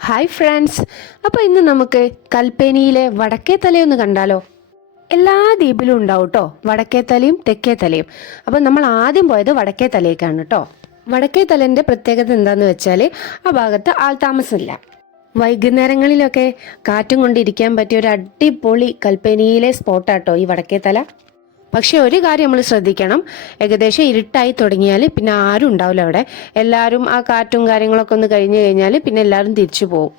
Hi friends, അപ്പോൾ ഇന്ന് നമുക്ക് കൽപ്പേനിയിലെ വടക്കേ തലയൊന്ന് കണ്ടാലോ. എല്ലാ ദ്വീപിലും ഉണ്ടാവും കേട്ടോ വടക്കേ തലയും തെക്കേ തലയും. അപ്പം നമ്മൾ ആദ്യം പോയത് വടക്കേ തലയേക്കാണ് കേട്ടോ. വടക്കേ തലേൻ്റെ പ്രത്യേകത എന്താണെന്ന് വെച്ചാൽ ആ ഭാഗത്ത് ആൾതാമസമില്ല. വൈകുന്നേരങ്ങളിലൊക്കെ കാറ്റും കൊണ്ടിരിക്കാൻ പറ്റിയ ഒരു അടിപൊളി കൽപ്പേനിയിലെ സ്പോട്ടാട്ടോ ഈ വടക്കേ തല. പക്ഷെ ഒരു കാര്യം നമ്മൾ ശ്രദ്ധിക്കണം, ഏകദേശം ഇരുട്ടായി തുടങ്ങിയാൽ പിന്നെ ആരും ഉണ്ടാവില്ല അവിടെ. എല്ലാവരും ആ കാറ്റും കാര്യങ്ങളൊക്കെ ഒന്ന് കഴിഞ്ഞു കഴിഞ്ഞാൽ പിന്നെ എല്ലാവരും തിരിച്ചു പോകും.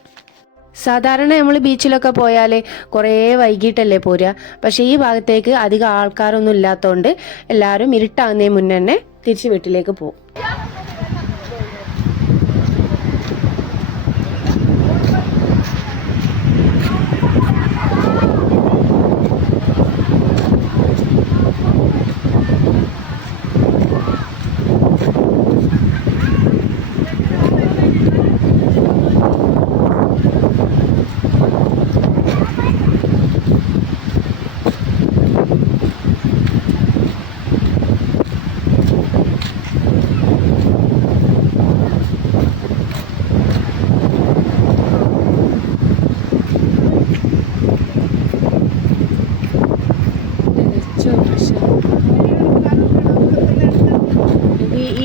സാധാരണ നമ്മൾ ബീച്ചിലൊക്കെ പോയാൽ കുറേ വൈകിട്ടല്ലേ പോരുക. പക്ഷെ ഈ ഭാഗത്തേക്ക് അധികം ആൾക്കാരൊന്നും ഇല്ലാത്തതുകൊണ്ട് എല്ലാവരും ഇരുട്ടാകുന്നതിന് മുന്നേ തന്നെ തിരിച്ച് വീട്ടിലേക്ക് പോകും.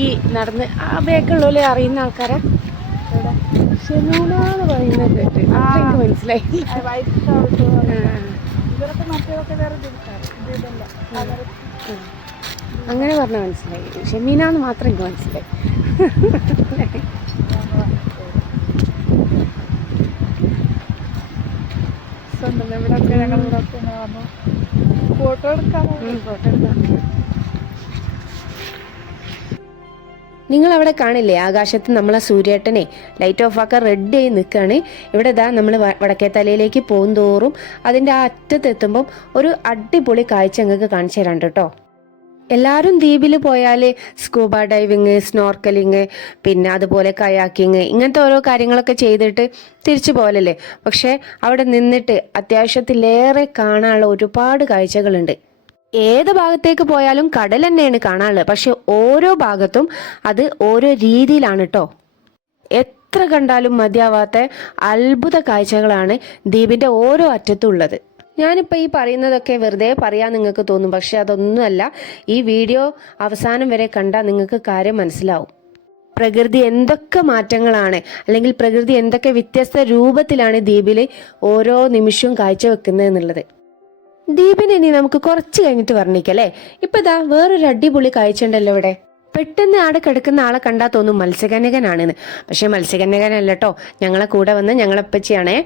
ഈ നടന്ന് ആ ബേക്കുള്ളൂലെ അറിയുന്ന ആൾക്കാരാ ഷെനൂണാന്ന് പറയുന്നത് കേട്ട് എനിക്ക് മനസ്സിലായി. അങ്ങനെ പറഞ്ഞ മനസ്സിലായി. ഷെമീനാന്ന് മാത്രം എനിക്ക് മനസ്സിലായി. ഫോട്ടോ എടുക്കാം. നിങ്ങൾ അവിടെ കാണില്ലേ ആകാശത്ത് നമ്മളെ സൂര്യേട്ടനെ ലൈറ്റ് ഓഫ് ആക്കാൻ റെഡി ആയി നിൽക്കുകയാണ്. ഇവിടെ ഇതാ നമ്മൾ വടക്കേ തലയിലേക്ക് പോകും തോറും അതിൻ്റെ ആ അറ്റത്തെത്തുമ്പം ഒരു അടിപൊളി കാഴ്ച നിങ്ങൾക്ക് കാണിച്ചു തരാണ്ട് കേട്ടോ. എല്ലാവരും ദ്വീപിൽ പോയാൽ സ്കൂബ ഡൈവിങ്, സ്നോർക്കലിങ്, പിന്നെ അതുപോലെ കയാക്കിങ്, ഇങ്ങനത്തെ ഓരോ കാര്യങ്ങളൊക്കെ ചെയ്തിട്ട് തിരിച്ചു പോകലല്ലേ. പക്ഷേ അവിടെ നിന്നിട്ട് അത്യാവശ്യത്തിലേറെ കാണാനുള്ള ഒരുപാട് കാഴ്ചകളുണ്ട്. ഏത് ഭാഗത്തേക്ക് പോയാലും കടൽ തന്നെയാണ് കാണാനുള്ളത്. പക്ഷെ ഓരോ ഭാഗത്തും അത് ഓരോ രീതിയിലാണ് കേട്ടോ. എത്ര കണ്ടാലും മതിയാവാത്ത അത്ഭുത കാഴ്ചകളാണ് ദ്വീപിന്റെ ഓരോ അറ്റത്തും ഉള്ളത്. ഞാനിപ്പോൾ ഈ പറയുന്നതൊക്കെ വെറുതെ പറയാൻ നിങ്ങൾക്ക് തോന്നും, പക്ഷെ അതൊന്നുമല്ല. ഈ വീഡിയോ അവസാനം വരെ കണ്ടാൽ നിങ്ങൾക്ക് കാര്യം മനസ്സിലാവും. പ്രകൃതി എന്തൊക്കെ മാറ്റങ്ങളാണ്, അല്ലെങ്കിൽ പ്രകൃതി എന്തൊക്കെ വ്യത്യസ്ത രൂപത്തിലാണ് ദ്വീപിൽ ഓരോ നിമിഷവും കാഴ്ചവെക്കുന്നത് എന്നുള്ളത്. ദ്വീപിനെ ഇനി നമുക്ക് കുറച്ച് കഴിഞ്ഞിട്ട് വർണ്ണിക്കല്ലേ. ഇപ്പൊ ഇതാ വേറൊരു അടിപൊളി കാഴ്ച ഉണ്ടല്ലോ ഇവിടെ. പെട്ടെന്ന് ആടെ കിടക്കുന്ന ആളെ കണ്ടാൽ തോന്നും മത്സ്യകന്യകനാണെന്ന്. പക്ഷെ മത്സ്യകന്യകനല്ല കേട്ടോ, ഞങ്ങളെ കൂടെ വന്ന് ഞങ്ങളെ ഉപ്പച്ചിയാണേ.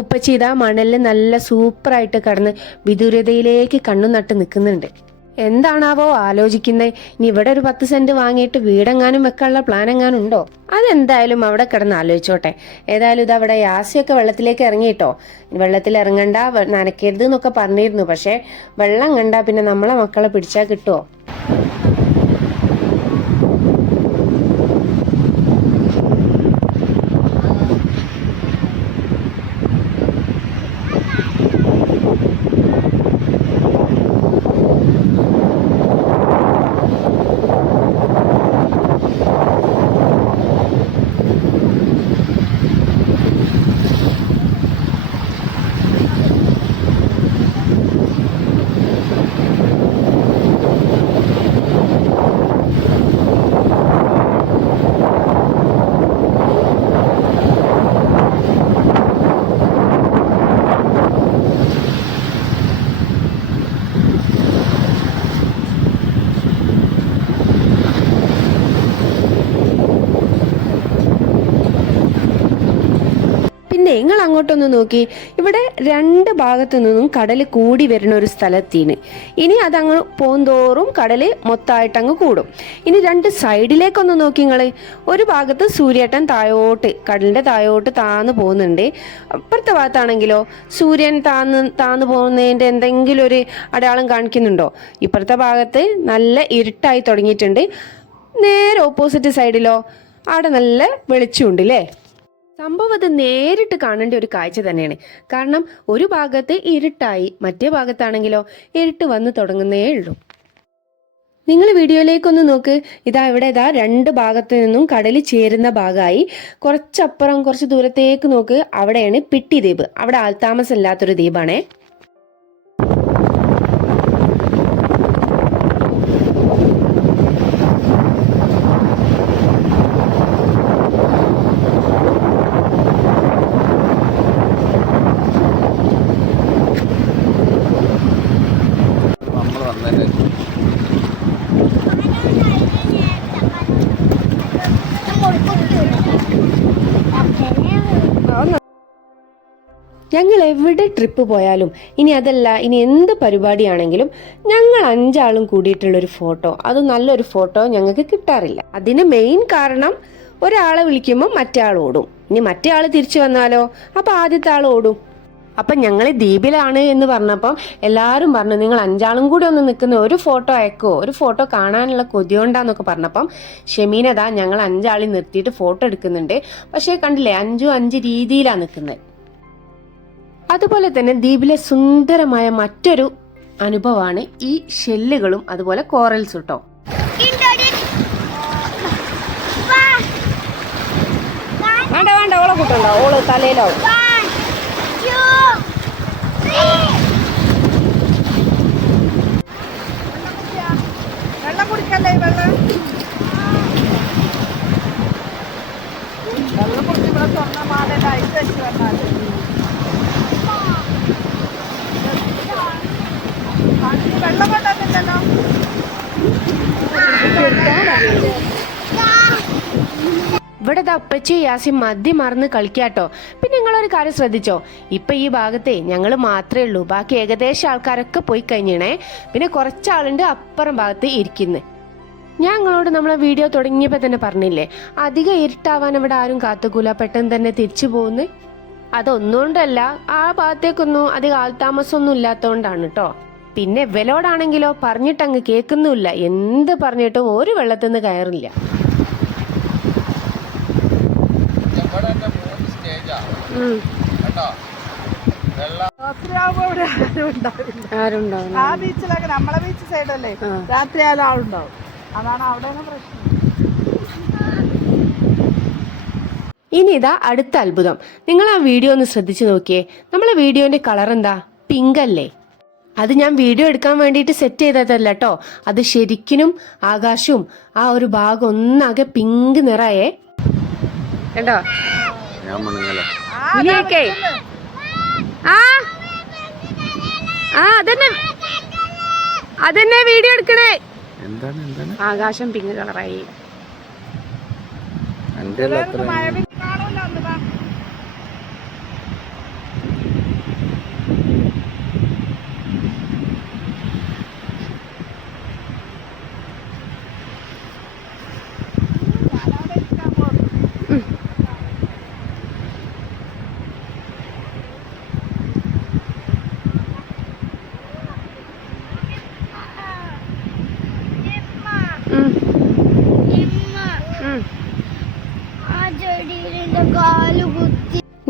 ഉപ്പച്ചി ഇതാ മണലിൽ നല്ല സൂപ്പറായിട്ട് കടന്ന് വിദൂരതയിലേക്ക് കണ്ണു നട്ട് നിൽക്കുന്നുണ്ട്. എന്താണാവോ ആലോചിക്കുന്നത്. ഇനി ഇവിടെ ഒരു 10 സെന്റ് വാങ്ങിയിട്ട് വീടെങ്ങാനും വെക്കാനുള്ള പ്ലാൻ എങ്ങാനും ഉണ്ടോ? അതെന്തായാലും അവിടെ കിടന്ന് ആലോചിച്ചോട്ടെ. ഏതായാലും ഇത് അവിടെ യാസിയൊക്കെ വെള്ളത്തിലേക്ക് ഇറങ്ങിയിട്ടോ. വെള്ളത്തിൽ ഇറങ്ങണ്ട, നനയ്ക്കരുത് എന്നൊക്കെ പറഞ്ഞിരുന്നു. പക്ഷെ വെള്ളം കണ്ടാ പിന്നെ നമ്മളെ മക്കളെ പിടിച്ചാൽ കിട്ടുമോ? നിങ്ങൾ അങ്ങോട്ടൊന്ന് നോക്കി. ഇവിടെ 2 ഭാഗത്തു നിന്നും കടൽ കൂടി വരുന്ന ഒരു സ്ഥലത്തിന് ഇനി അതങ്ങ് പോന്തോറും കടൽ മൊത്തമായിട്ട് അങ്ങ് കൂടും. ഇനി 2 സൈഡിലേക്കൊന്ന് നോക്കി നിങ്ങൾ. ഒരു ഭാഗത്ത് സൂര്യേട്ടൻ താഴോട്ട് കടലിന്റെ താഴോട്ട് താന്ന് പോകുന്നുണ്ട്. അപ്പുറത്തെ ഭാഗത്താണെങ്കിലോ സൂര്യൻ താന്ന് പോകുന്നതിന്റെ എന്തെങ്കിലും ഒരു അടയാളം കാണിക്കുന്നുണ്ടോ? ഇപ്പുറത്തെ ഭാഗത്ത് നല്ല ഇരുട്ടായി തുടങ്ങിയിട്ടുണ്ട്. നേരെ ഓപ്പോസിറ്റ് സൈഡിലോ അവിടെ നല്ല വെളിച്ചമുണ്ട് അല്ലേ. സംഭവം അത് നേരിട്ട് കാണേണ്ട ഒരു കാഴ്ച തന്നെയാണ്. കാരണം ഒരു ഭാഗത്ത് ഇരുട്ടായി, മറ്റേ ഭാഗത്താണെങ്കിലോ ഇരുട്ട് വന്ന് തുടങ്ങുന്നേ ഉള്ളൂ. നിങ്ങൾ വീഡിയോയിലേക്കൊന്ന് നോക്ക്. ഇതാ രണ്ട് ഭാഗത്തു നിന്നും കടൽ ചേരുന്ന ഭാഗമായി കുറച്ചപ്പുറം കുറച്ച് ദൂരത്തേക്ക് നോക്ക്. അവിടെയാണ് പിട്ടി ദ്വീപ്. അവിടെ ആൾതാമസം ഇല്ലാത്തൊരു ദ്വീപാണേ. ഞങ്ങൾ എവിടെ ട്രിപ്പ് പോയാലും ഇനി അതല്ല ഇനി എന്ത് പരിപാടിയാണെങ്കിലും ഞങ്ങൾ 5 ആളും കൂടിയിട്ടുള്ളൊരു ഫോട്ടോ, അത് നല്ലൊരു ഫോട്ടോ ഞങ്ങൾക്ക് കിട്ടാറില്ല. അതിന് മെയിൻ കാരണം ഒരാളെ വിളിക്കുമ്പോൾ മറ്റേ ആൾ ഓടും. ഇനി മറ്റേ ആൾ തിരിച്ചു വന്നാലോ, അപ്പൊ ആദ്യത്തെ ആൾ ഓടും. അപ്പം ഞങ്ങൾ ദ്വീപിലാണ് എന്ന് പറഞ്ഞപ്പം എല്ലാവരും പറഞ്ഞു നിങ്ങൾ 5 ആളും കൂടി ഒന്ന് നിൽക്കുന്ന ഒരു ഫോട്ടോ അയക്കോ, ഒരു ഫോട്ടോ കാണാനുള്ള കൊതിയോണ്ടാന്നൊക്കെ പറഞ്ഞപ്പം ഷെമീനതാ ഞങ്ങൾ 5 ആളി നിർത്തിയിട്ട് ഫോട്ടോ എടുക്കുന്നുണ്ട്. പക്ഷേ കണ്ടില്ലേ 5 രീതിയിലാണ് നിൽക്കുന്നത്. അതുപോലെ തന്നെ ദ്വീപിലെ സുന്ദരമായ മറ്റൊരു അനുഭവമാണ് ഈ ഷെല്ലുകളും അതുപോലെ കോറൽസ് കേട്ടോ. വേണ്ട ഓളെ കൂട്ടുണ്ടോ, ഓള് തലയിലാവും. വെള്ളം കുടിക്കല്ലേ, വെള്ളം കുടിച്ച് ഇവിടെ സ്വർണ്ണമാല അയച്ചു വെച്ച് വന്നാൽ വെള്ളം കൊണ്ടുവന്നില്ലല്ലോ. ഇവിടെ അപ്പച്ചി യാസി മദ്യം മറന്ന് കളിക്കാട്ടോ. പിന്നെ നിങ്ങളൊരു കാര്യം ശ്രദ്ധിച്ചോ, ഇപ്പൊ ഈ ഭാഗത്തെ ഞങ്ങൾ മാത്രമേ ഉള്ളൂ, ബാക്കി ഏകദേശം ആൾക്കാരൊക്കെ പോയി കഴിഞ്ഞേ. പിന്നെ കുറച്ചാളുണ്ട് അപ്പുറം ഭാഗത്ത് ഇരിക്കുന്നത്. ഞാൻ നിങ്ങളോട് നമ്മളെ വീഡിയോ തുടങ്ങിയപ്പോൾ തന്നെ പറഞ്ഞില്ലേ, അധികം ഇരുട്ടാവാൻ ഇവിടെ ആരും കാത്തുകൂല, പെട്ടെന്ന് തന്നെ തിരിച്ചു പോകുന്നു. അതൊന്നുകൊണ്ടല്ല, ആ ഭാഗത്തേക്കൊന്നും അധികം ആൾതാമസമൊന്നും ഇല്ലാത്തതുകൊണ്ടാണ് കേട്ടോ. പിന്നെ ഇവലോടാണെങ്കിലോ പറഞ്ഞിട്ടങ്ങ് കേൾക്കുന്നുമില്ല, എന്ത് പറഞ്ഞിട്ടും ഒരു വെള്ളത്തിൽ നിന്ന് കയറില്ല. ആ ബീച്ചിലൊക്കെ നമ്മളെ ബീച്ച് സൈഡല്ലേ, രാത്രിയായാലും ആളുണ്ടാവും. അതാണ് അവിടെ പ്രശ്നം. ഇനി ഇതാ അടുത്ത അത്ഭുതം. നിങ്ങൾ ആ വീഡിയോ ഒന്ന് ശ്രദ്ധിച്ചു നോക്കിയേ. നമ്മളെ വീഡിയോന്റെ കളർ എന്താ? പിങ്ക് അല്ലേ? അത് ഞാൻ വീഡിയോ എടുക്കാൻ വേണ്ടിയിട്ട് സെറ്റ് ചെയ്തതല്ല കേട്ടോ. അത് ശരിക്കും ആകാശവും ആ ഒരു ഭാഗം ഒന്നാകെ പിങ്ക് നിറയേ കേട്ടോ. അതന്നെ വീഡിയോ എടുക്കണേ. ആകാശം പിങ്ക് കളറായി.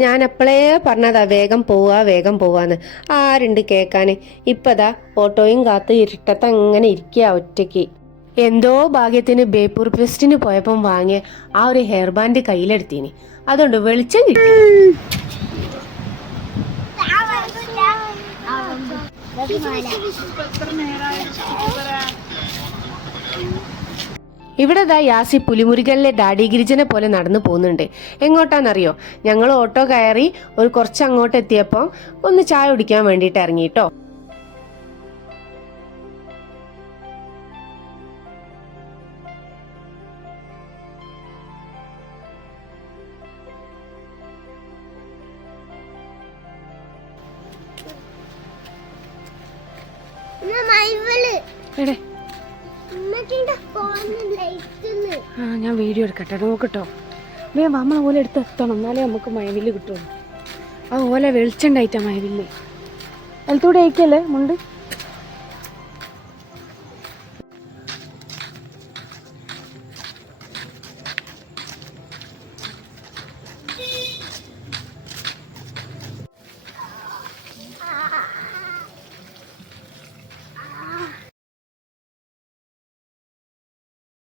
ഞാൻ അപ്പളേ പറഞ്ഞതാ വേഗം പോവാന്ന്. ആരുണ്ട് കേക്കാന്? ഇപ്പതാ ഓട്ടോയും കാത്ത് ഇരുട്ടത്ത് അങ്ങനെ ഇരിക്കുക ഒറ്റയ്ക്ക്. എന്തോ ഭാഗ്യത്തിന് ബേപ്പൂർ ഫെസ്റ്റിന് പോയപ്പം വാങ്ങിയ ആ ഒരു ഹെയർ ബാൻഡ് കയ്യിലെടുത്തീനി, അതുകൊണ്ട് വെളിച്ചം കിട്ടി. ഇവിടെ ദാ യാസി പുലിമുരുകനിലെ ഡാഡി ഗിരിജനെ പോലെ നടന്നു പോകുന്നുണ്ട്. എങ്ങോട്ടാന്നറിയോ? ഞങ്ങൾ ഓട്ടോ കയറി ഒരു കുറച്ച് അങ്ങോട്ട് എത്തിയപ്പോൾ ഒന്ന് ചായ കുടിക്കാൻ വേണ്ടിയിട്ട് ഇറങ്ങിട്ടോ. ഞാൻ വീഡിയോ എടുക്കട്ടെ, നോക്കട്ടോ. വേഗം നമ്മളെ ഓല എടുത്ത് എത്തണം, എന്നാലേ നമുക്ക് മഴവില്ല് കിട്ടുള്ളൂ. ആ ഓല വെളിച്ചുണ്ടായിട്ടാ മഴവില്ല്. അതിലത്തൂടെ അയക്കല്ലേ മുണ്ട്.